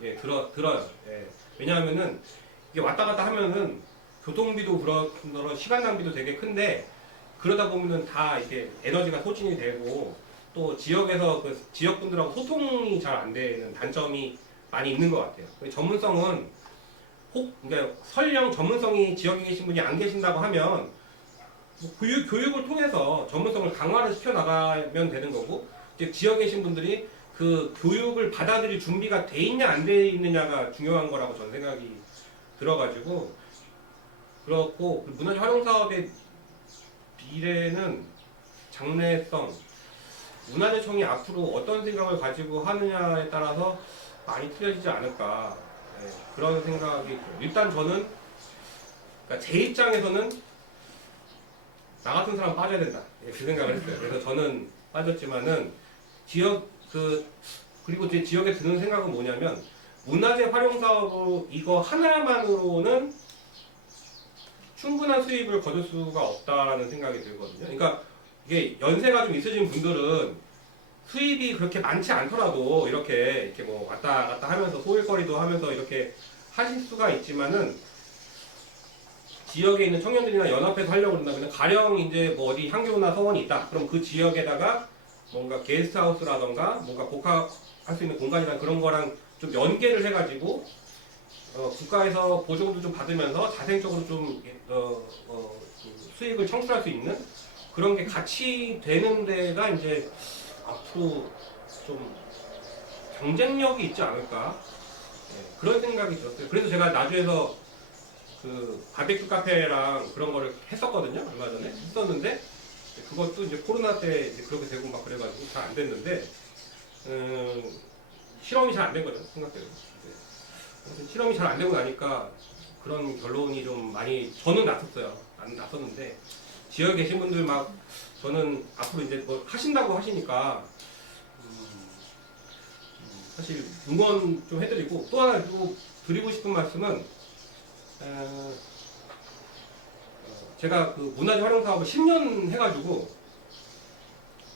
들어요. 예. 왜냐하면은 이게 왔다 갔다 하면은 교통비도 그런 시간 낭비도 되게 큰데 그러다 보면은 다 이렇게 에너지가 소진이 되고 또 지역에서 그 지역분들하고 소통이 잘 안 되는 단점이 많이 있는 것 같아요. 전문성은 그러니까 설령 전문성이 지역에 계신 분이 안 계신다고 하면 뭐 교육을 통해서 전문성을 강화를 시켜 나가면 되는 거고 이제 지역에 계신 분들이 그 교육을 받아들일 준비가 돼 있냐 안 돼 있느냐가 중요한 거라고 저는 생각이 들어가지고 그렇고 문화재 활용 사업의 미래는 장래성 문화재청이 앞으로 어떤 생각을 가지고 하느냐에 따라서 많이 틀려지지 않을까 그런 생각이 들어요. 일단 저는 그러니까 제 입장에서는 나 같은 사람 빠져야 된다 그 생각을 했어요. 그래서 저는 빠졌지만은 그리고 제 지역에 드는 생각은 뭐냐면 문화재 활용 사업으로 이거 하나만으로는 충분한 수입을 거둘 수가 없다라는 생각이 들거든요. 그러니까 이게 연세가 좀 있으신 분들은 수입이 그렇게 많지 않더라도 이렇게 뭐 왔다 갔다 하면서 소일거리도 하면서 이렇게 하실 수가 있지만은 지역에 있는 청년들이나 연합해서 하려고 그런다면 가령 이제 뭐 어디 향교나 서원이 있다. 그럼 그 지역에다가 뭔가 게스트하우스라던가 뭔가 복합할 수 있는 공간이나 그런 거랑 좀 연계를 해가지고 국가에서 보조금도 좀 받으면서 자생적으로 좀 수익을 창출할 수 있는 그런 게 같이 되는 데가 이제 앞으로 좀 경쟁력이 있지 않을까 그런 생각이 들었어요. 그래서 제가 나주에서 그 바베큐 카페랑 그런 거를 했었거든요. 얼마 전에 했었는데 그것도 이제 코로나 때 이제 그렇게 되고 막 그래가지고 잘 안 됐는데 실험이 잘 안 된 거죠 생각대로. 실험이 잘 안 되고 나니까 그런 결론이 좀 많이 저는 났었어요. 안 났었는데 지역에 계신 분들 막 저는 앞으로 이제 뭐 하신다고 하시니까 사실 응원 좀 해드리고 또 하나 또 드리고 싶은 말씀은 제가 그 문화재 활용 사업을 10년 해가지고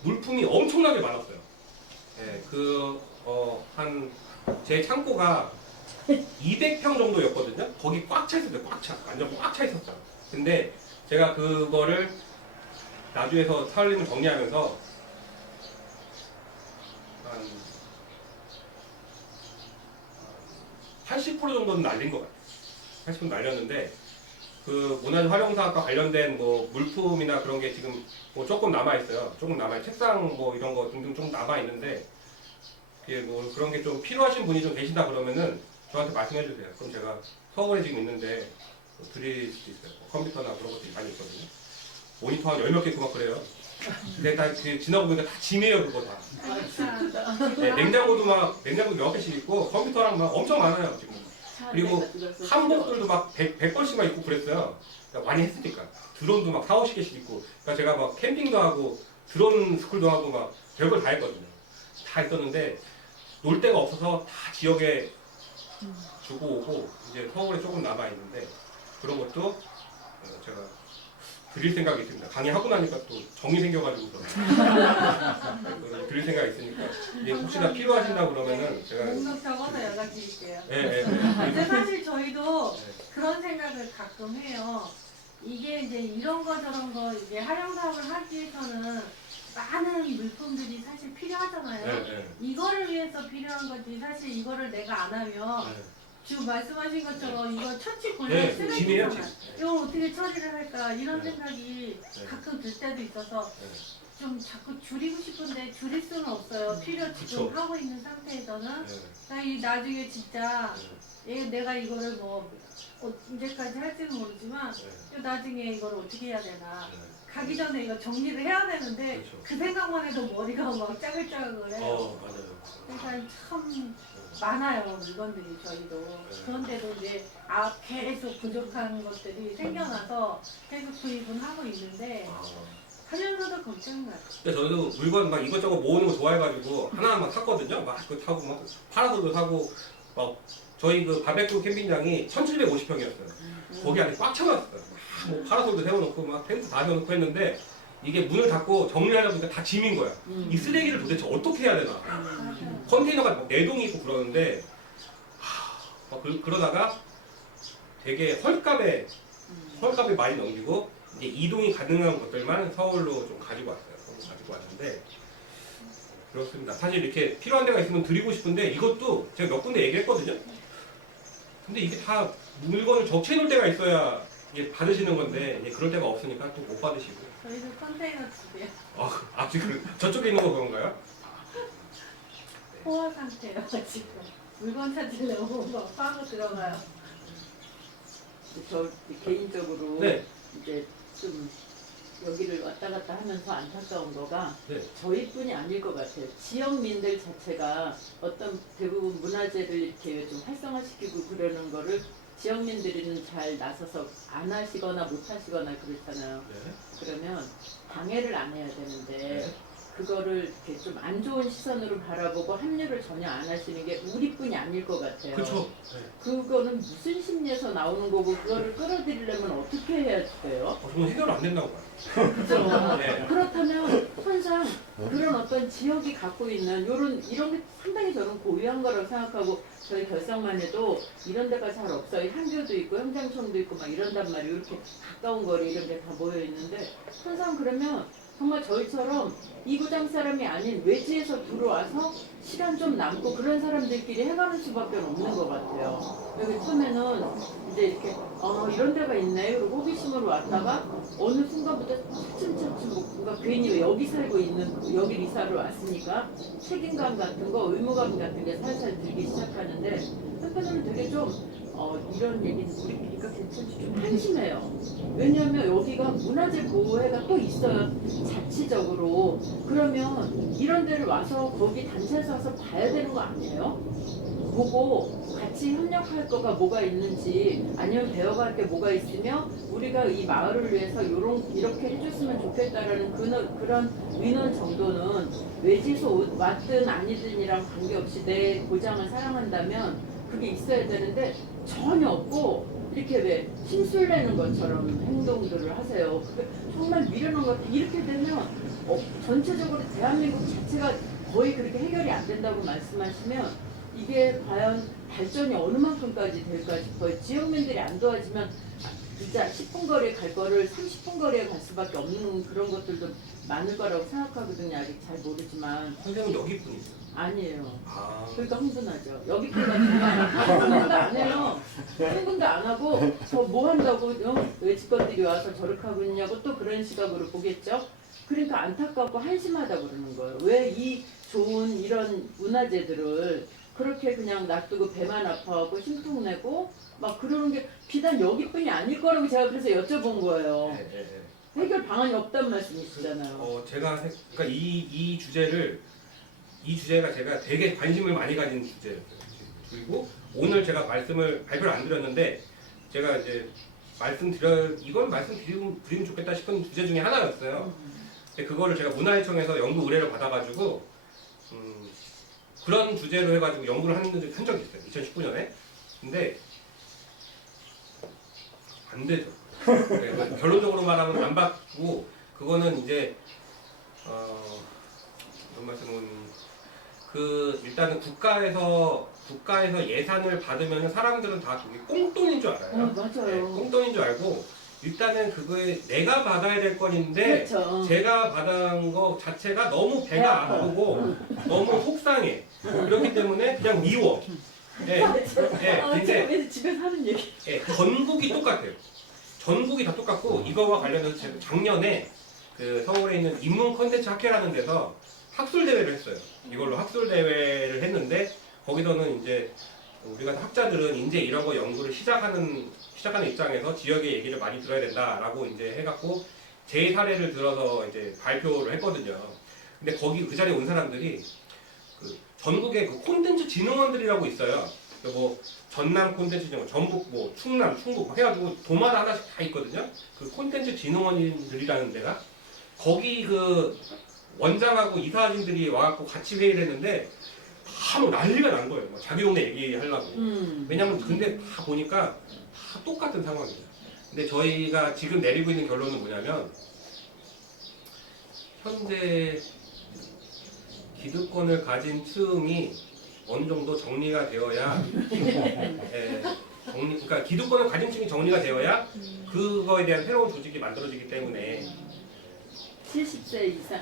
물품이 엄청나게 많았어요. 예, 한 제 창고가 200평 정도였거든요. 거기 꽉 차 있었어요. 꽉 차. 완전 꽉 차 있었어요. 근데 제가 그거를 나주에서 사활림을 정리하면서 한 80% 정도는 날린 것 같아요. 80% 날렸는데 그 문화재 활용사업과 관련된 뭐 물품이나 그런 게 지금 뭐 조금 남아 있어요. 조금 남아 책상 뭐 이런 거 등등 좀 남아 있는데 그게 뭐 그런 게 좀 필요하신 분이 좀 계시다 그러면은 저한테 말씀해 주세요. 그럼 제가 서울에 지금 있는데 드릴 수도 있어요. 컴퓨터나 그런 것들이 많이 있거든요. 모니터 한 10몇 개 있고 막 그래요. 근데 다 지나고 보니까 다 짐이에요 그거 다. 네, 냉장고도 몇 개씩 있고 컴퓨터랑 막 엄청 많아요 지금. 그리고 한복들도 막 100벌씩만 입고 그랬어요. 그러니까 많이 했으니까. 드론도 막 4, 50개씩 있고. 그러니까 제가 막 캠핑도 하고 드론 스쿨도 하고 막 별걸 다 했거든요. 다 있었는데 놀 데가 없어서 다 지역에 주고 오고 이제 서울에 조금 남아 있는데 그런 것도 제가 드릴 생각이 있습니다. 강의하고 나니까 또 정이 생겨가지고 드릴 생각이 있으니까 이제 혹시나 필요하신다 그러면은 제가 목록 적어서 연락드릴게요. 네. 근데 사실 저희도 그런 생각을 가끔 해요. 이게 이제 이런 거 저런 거 이제 활용 사업을 하기 위해서는 많은 물품들이 사실 필요하잖아요. 네. 이거를 위해서 필요한 거지. 사실 이거를 내가 안 하면 지금 말씀하신 것처럼 이거 처치 곤란한 짐이에요, 쓰레기잖아. 짐. 이걸 어떻게 처리를 할까 이런 네. 생각이 네. 가끔 들 때도 있어서 네. 좀 자꾸 줄이고 싶은데 줄일 수는 없어요. 필요 지금 그쵸. 하고 있는 상태에서는. 네. 그러니까 이 나중에 진짜 내가 이거를 뭐 언제까지 할지는 모르지만 나중에 이걸 어떻게 해야 되나. 가기 전에 이거 정리를 해야 되는데 그렇죠. 그 생각만 해도 머리가 막 짜글짜글해요. 맞아요. 그러니까 참 많아요 물건들이 저희도. 그런데도 이제 계속 부족한 것들이 생겨나서 계속 구입은 하고 있는데 하면서도 걱정인 것 같아요. 근데 저도 물건 막 이것저것 모으는 거 좋아해가지고 하나 막 샀거든요. 막 그거 타고 막 파라솔도 사고 막 저희 그 바베큐 캠핑장이 1750평이었어요. 거기 안에 꽉 차놨어요. 뭐 파라솔도 세워놓고 막 텐트 다 세워놓고 했는데 이게 문을 닫고 정리하려고 보니까 다 짐인 거야. 이 쓰레기를 도대체 어떻게 해야 되나. 맞아요. 컨테이너가 막 4동이 있고 그러는데 막 그러다가 되게 헐값에 많이 넘기고 이제 이동이 가능한 것들만 서울로 좀 가지고 왔어요. 서울로 가지고 왔는데 그렇습니다. 사실 이렇게 필요한 데가 있으면 드리고 싶은데 이것도 제가 몇 군데 얘기했거든요. 근데 이게 다 물건을 적셔놓을 데가 있어야 이게 받으시는 건데 이제 그럴 데가 없으니까 또 못 받으시고. 저희도 컨테이너 2개요. 지금 저쪽에 있는 거 그런가요? 포화 상태예요 지금. 물건 찾으려고 막 파고 들어가요. 저 개인적으로 네. 이제 좀 여기를 왔다 갔다 하면서 안타까운 거가 네. 저희뿐이 아닐 것 같아요. 지역민들 자체가 어떤 대부분 문화재를 이렇게 좀 활성화시키고 그러는 거를 지역민들은 잘 나서서 안 하시거나 못 하시거나 그렇잖아요. 네. 그러면 방해를 안 해야 되는데 네. 그거를 이렇게 좀 안 좋은 시선으로 바라보고 합류를 전혀 안 하시는 게 우리뿐이 아닐 것 같아요. 그렇죠. 그거는 무슨 심리에서 나오는 거고 그거를 끌어들이려면 어떻게 해야 돼요? 저는 해결 안 된다고 봐요. 그렇죠. 네. 그렇다면 항상 그런 어떤 지역이 갖고 있는 이런 게 상당히 저는 고유한 거라고 생각하고 저희 결성만 해도 이런 데가 잘 없어요. 향교도 있고 형장청도 있고 막 이런단 말이에요. 이렇게 가까운 거리 이런 게 다 모여 있는데 항상 그러면 정말 저희처럼 이구장 사람이 아닌 외지에서 들어와서 시간 좀 남고 그런 사람들끼리 해가는 수밖에 없는 것 같아요. 여기 처음에는 이제 이렇게 이런 데가 있네. 그리고 호기심으로 왔다가 어느 순간부터 차츰차츰 뭔가 괜히 왜 여기 살고 있는 여기 이사를 왔으니까 책임감 같은 거 의무감 같은 게 살살 들기 시작하는데 한편으로는 되게 좀 이런 얘기는 우리끼리가 괜찮지 좀 한심해요. 왜냐하면 여기가 문화재 보호회가 또 있어요. 자치적으로. 그러면 이런 데를 와서 거기 단체에서 와서 봐야 되는 거 아니에요? 보고 같이 협력할 거가 뭐가 있는지 아니면 배워갈 게 뭐가 있으며 우리가 이 마을을 위해서 이렇게 해줬으면 좋겠다라는 그런 민원 정도는 외지에서 왔든 아니든이랑 관계없이 내 고장을 사랑한다면 그게 있어야 되는데 전혀 없고 이렇게 왜 힘술 내는 것처럼 행동들을 하세요. 그게 정말 미련한 것 같아요. 이렇게 되면 전체적으로 대한민국 자체가 거의 그렇게 해결이 안 된다고 말씀하시면 이게 과연 발전이 어느 만큼까지 될까 싶어요. 지역민들이 안 도와주면 진짜 10분 거리에 갈 거를 30분 거리에 갈 수밖에 없는 그런 것들도 많을 거라고 생각하거든요. 아직 잘 모르지만 선생님은 여기뿐이죠. 아니에요. 아, 그러니까 흥분하죠. 여기까지 흥분도 안 해요. 흥분도 안 하고 저 뭐 한다고 왜 직원들이 와서 저렇게 하고 있냐고 또 그런 시각으로 보겠죠. 그러니까 안타깝고 한심하다 그러는 거예요. 왜 이 좋은 이런 문화재들을 그렇게 그냥 놔두고 배만 아파하고 심통내고 막 그러는 게 비단 여기뿐이 아닐 거라고 제가 그래서 여쭤본 거예요. 네, 네, 네. 해결 방안이 없단 말씀이시잖아요. 제가 그러니까 이 주제가 제가 되게 관심을 많이 가진 주제였어요. 그리고 오늘 제가 발표를 안 드렸는데 제가 이제 이건 말씀드리면 좋겠다 싶은 주제 중에 하나였어요. 근데 그거를 제가 문화예청에서 연구 의뢰를 받아가지고 그런 주제로 해가지고 연구를 한 적이 있어요. 2019년에. 근데 안 되죠. 네, 결론적으로 말하면 안 받고 그거는 이제 이런 말씀은 일단은 국가에서 예산을 받으면 사람들은 다 그게 꽁돈인 줄 알아요. 맞아요. 네, 꽁돈인 줄 알고 일단은 그거에 내가 받아야 될 건인데 그렇죠. 제가 받은 거 자체가 너무 배가 아프고 너무 속상해. 그렇기 때문에 그냥 미워. 네, 네, 제가 근데 왜 집에서 하는 얘기. 네, 전국이 똑같아요. 전국이 다 똑같고 이거와 관련해서 제가 작년에 그 서울에 있는 인문 컨텐츠 학회라는 데서 학술 대회를 했어요. 이걸로 학술 대회를 했는데 거기서는 이제 우리가 학자들은 이제 이런 거 연구를 시작하는 입장에서 지역의 얘기를 많이 들어야 된다라고 이제 해갖고 제 사례를 들어서 이제 발표를 했거든요. 근데 거기 그 자리에 온 사람들이 그 전국에 그 콘텐츠 진흥원들이라고 있어요. 뭐 전남 콘텐츠 진흥원, 전북 뭐 충남, 충북 막 해가지고 도마다 하나씩 다 있거든요. 그 콘텐츠 진흥원들이라는 데가 거기 그 원장하고 이사진들이 와갖고 같이 회의를 했는데 다 뭐 난리가 난 거예요. 막 자기 동네 얘기하려고. 왜냐면 근데 다 보니까 다 똑같은 상황이에요. 근데 저희가 지금 내리고 있는 결론은 뭐냐면 현재 기득권을 가진 층이 어느 정도 정리가 되어야 그러니까 기득권을 가진 층이 정리가 되어야 그거에 대한 새로운 조직이 만들어지기 때문에 70세 이상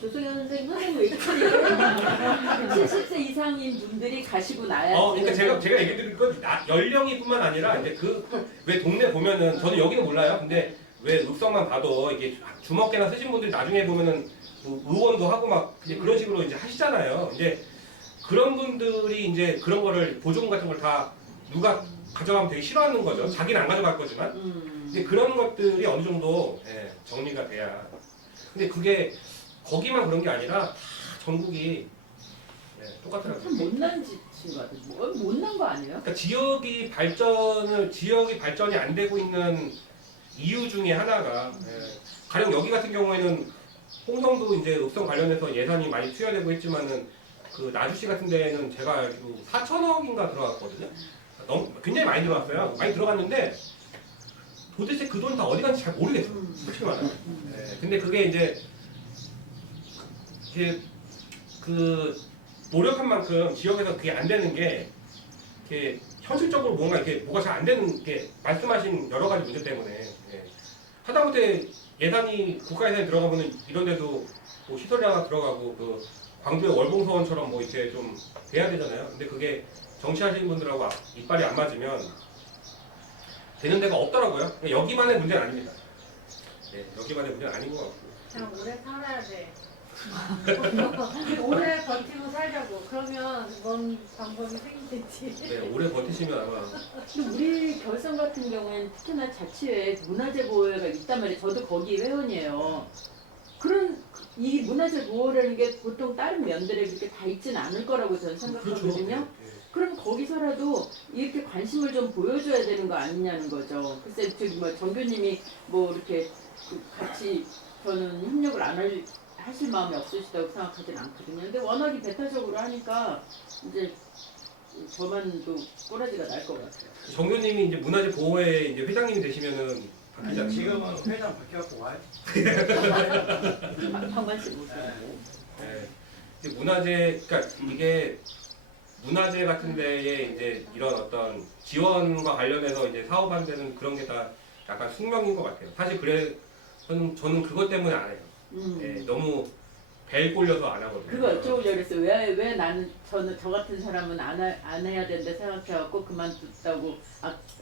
조성현 선생님 왜 이렇게 70세 이상인 분들이 가시고 나야지. 그러니까 제가 얘기 드릴 건 연령이뿐만 아니라 이제 왜 동네 보면은 저는 여기는 몰라요. 근데 왜 읍성만 봐도 이게 주먹개나 쓰신 분들이 나중에 보면은 뭐 의원도 하고 막 이제 그런 식으로 이제 하시잖아요. 이제 그런 분들이 이제 그런 거를 보조금 같은 걸 다 누가 가져가면 되게 싫어하는 거죠. 자기는 안 가져갈 거지만. 근데 그런 것들이 어느 정도 정리가 돼야. 근데 그게 거기만 그런 게 아니라 다 전국이 똑같더라고요. 참 못난 짓인 것 같아요. 못난 거 아니에요? 그러니까 지역이 발전이 안 되고 있는 이유 중에 하나가 가령 여기 같은 경우에는 홍성도 이제 읍성 관련해서 예산이 많이 투여되고 있지만은 그 나주시 같은 데는 제가 알기로 4천억인가 들어갔거든요. 너무 굉장히 많이 들어갔어요. 많이 들어갔는데 도대체 그 돈 다 어디 갔는지 잘 모르겠어요. 솔직히 말하면. 네, 근데 그게 이제 그 노력한 만큼 지역에서 그게 안 되는 게 이렇게 현실적으로 뭔가 이렇게 뭐가 잘 안 되는 게 말씀하신 여러 가지 문제 때문에 하다못해 예산이 국가 예산이 들어가면은 이런 데도 뭐 시설이 하나 들어가고 그 광주의 월봉서원처럼 뭐 이렇게 좀 돼야 되잖아요. 근데 그게 정치하시는 분들하고 이빨이 안 맞으면 되는 데가 없더라고요. 여기만의 문제는 아닙니다. 네, 여기만의 문제는 아닌 것 같고. 그냥 오래 살아야 돼. 오래 버티고 살자고. 그러면 뭔 방법이 생기겠지. 네, 오래 버티시면 아마 근데 우리 결선 같은 경우에는 특히나 자치회 문화재 보호회가 있단 말이에요. 저도 거기 회원이에요. 그런 이 문화재 보호라는 게 보통 다른 면들에 그렇게 다 있지는 않을 거라고 저는 생각하거든요. 그렇죠. 그럼 거기서라도 이렇게 관심을 좀 보여줘야 되는 거 아니냐는 거죠. 글쎄 저기 뭐 정교님이 뭐 이렇게 같이 저는 협력을 안 하실 마음이 없으시다고 생각하진 않거든요. 근데 워낙에 배타적으로 하니까 이제 저만도 꼬라지가 날 것 같아요. 정교님이 이제 문화재 보호회 이제 회장님이 되시면은 바뀌지 않나요? 지금은 회장 바뀌어갖고 와요. 방관식 모습. 네. 이제 문화재, 그러니까 이게 문화재 같은 데에 이제 이런 어떤 지원과 관련해서 이제 사업하는 데는 그런 게 다 약간 숙명인 것 같아요. 사실 저는 그것 때문에 안 해요. 네, 너무 벨 꼴려서 안 하거든요. 그거 여쭤보려고 그랬어요. 왜 나는 저 같은 사람은 안 해야 된다 생각해갖고 그만뒀다고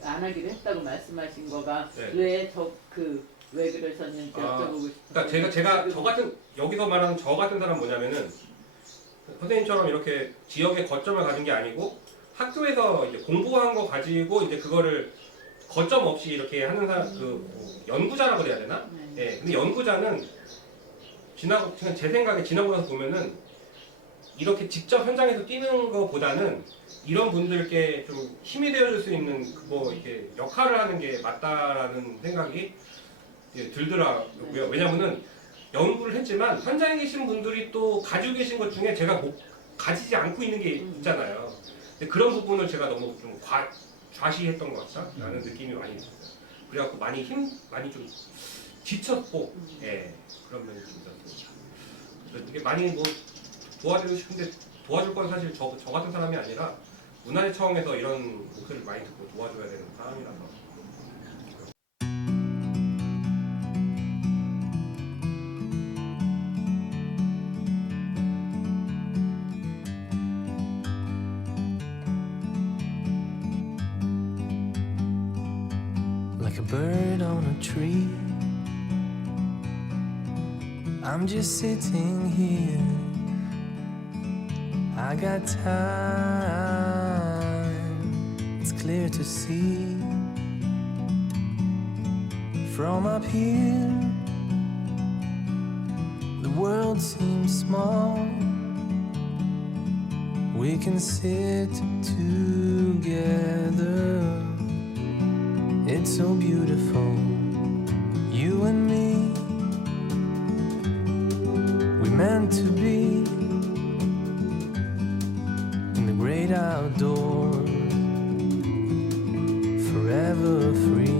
안 하기로 했다고 말씀하신 거가 네. 왜 그러셨는지 여쭤보고 싶어요. 그러니까 제가 저 같은 여기서 말하는 저 같은 사람 뭐냐면은 선생님처럼 이렇게 지역에 거점을 가진 게 아니고 학교에서 이제 공부한 거 가지고 이제 그거를 거점 없이 이렇게 하는 사람 연구자라고 그래야 되나? 예. 근데 연구자는 제 생각에 지나고 나서 보면은 이렇게 직접 현장에서 뛰는 것보다는 이런 분들께 좀 힘이 되어줄 수 있는 뭐 이렇게 역할을 하는 게 맞다라는 생각이 들더라고요. 왜냐면은 연구를 했지만 현장에 계신 분들이 또 가지고 계신 것 중에 제가 가지지 않고 있는 게 있잖아요. 근데 그런 부분을 제가 너무 좀 좌시했던 것 같다라는 느낌이 많이 있었어요. 그래갖고 많이 좀 지쳤고, 예, 그런 면이 좀 있었어요. 그래서 이게 많이 뭐 도와드리고 싶은데 도와줄 건 사실 저 같은 사람이 아니라 문화재 처음에서 이런 목소리를 많이 듣고 도와줘야 되는 상황이라서. Like a bird on a tree, I'm just sitting here. I got time, it's clear to see. From up here, the world seems small. We can sit together. It's so beautiful, you and me. We meant to be in the great outdoors, forever free.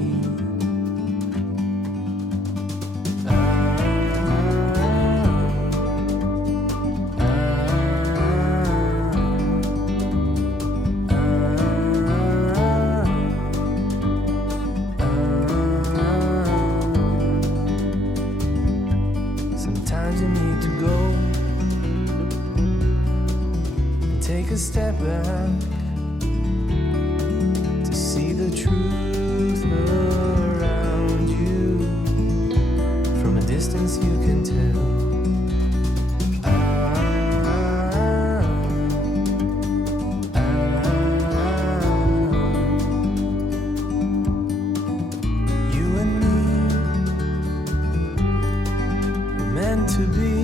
Sometimes you need to go and take a step back to see the truth around you. From a distance you can tell. You and me were meant to be